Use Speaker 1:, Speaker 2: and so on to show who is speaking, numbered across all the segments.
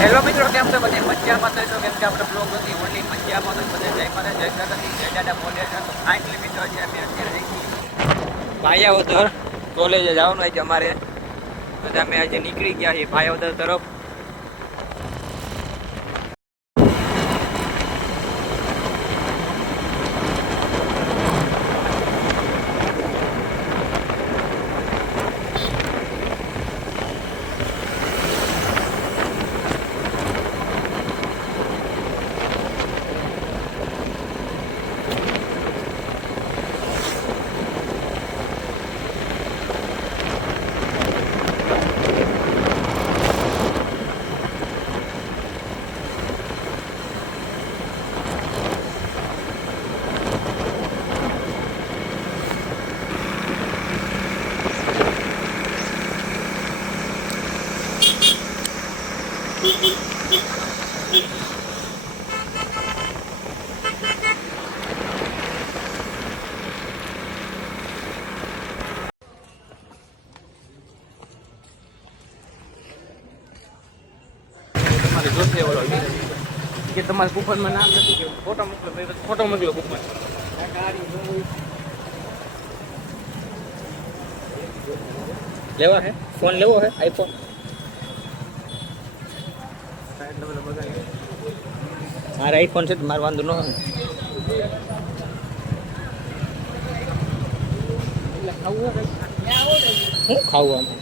Speaker 1: Hello મિત્રો, કેમ છો બધે? મજામાં થશો કેમ કે આપણે બ્લોગ હતી ઓનલી મજામાં તો બધે જય માતા જય ગણપતિ જય દાદા બોલે છે. ફાઇનલી મિત્રો છે અમે અત્યારે ભાયાવદર કોલેજે જવાનું હોય છે અમારે. બધા અમે આજે નીકળી ગયા છીએ ભાયાવદર તરફ. કે તમારે કૂપનમાં નામ નથી કે ફોટો મોકલો ફોટો મોકલો કૂપન. લેવા હે? ફોન લેવો હે? આઈફોન મારે આઈફોન છે મારે વાંધો ન શું ખાવું આમાં?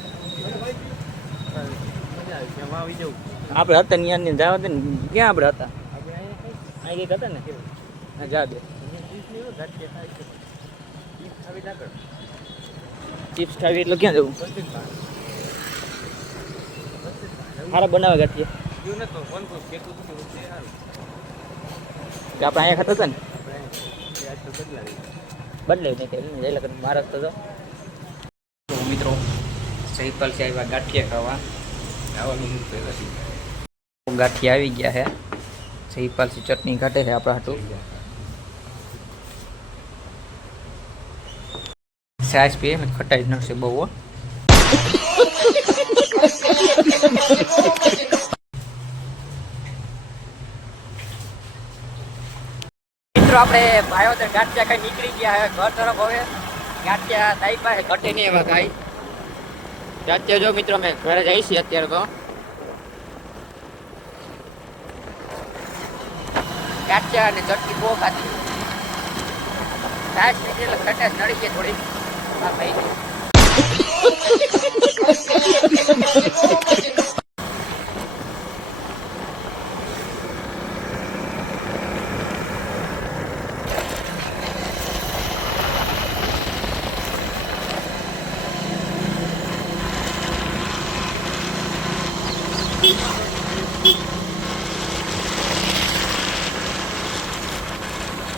Speaker 1: આપણે હતા ને ત્યાં જવા દે ને. ક્યાં આપણે હતા? અહીં કંઈક હતા ને. જા દે. ચિપ્સ ખાવી એટલે ક્યાં જવું? સારા બનાવે ગાંઠિયા કે આપણે અહીંયા ખાતા હતા ને બદલાવી નાખે એટલે કરી મહારાષ્ટ્ર તો તો મિત્રો સહીપલ છે આવ્યા ગાંઠિયા ખાવા. ગાંઠિયા આવી ગયા છે. સહીપાલસી ચટણી કાઢે છે આપણા હાટું. છાશ પીએ ને ખટાઈ જ નડશે બહુ મિત્રો, આપણે ભાઈઓદર ગાંઠિયા ખાઈ નીકળી ગયા હવે ઘર તરફ હવે. ગાંઠિયા તાઈ પાસે ઘટે નહીં એવા ખાઈ. અત્યારે જો મિત્રો અમે ઘરે જઈ છીએ અત્યારે તો. ગાંઠિયા અને ચટણી બહુ ખાધી. છાશ પીધી એટલે ખટાશ નડી ગઈ થોડી હા ભાઈ.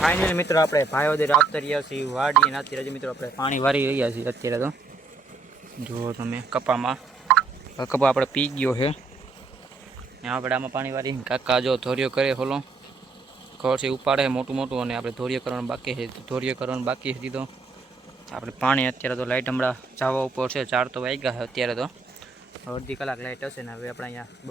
Speaker 1: ફાઇનલ મિત્રો, આપણે ભાઈઓદર આવતા રહ્યા છીએ વાડી અને અત્યારે મિત્રો આપણે પાણી વારી રહ્યા છીએ અત્યારે તો. જુઓ તમે કપામાં હવે કપા આપણે પી ગયો છે. ને આપણે આમાં પાણી વારી કાકા જો ધોર્યો કરે હોલો. ખબર છે ઉપાડે છે મોટું મોટું અને આપણે ધોર્ય કરવાનું બાકી છે. ધોર્ય કરવાનું બાકી છે તો આપણે પાણી અત્યારે તો લાઇટ હમણાં જવા ઉપર છે, ચાર તો વાગ્યા છે અત્યારે તો. અડધી કલાક લાઇટ હશે ને હવે આપણે અહીંયા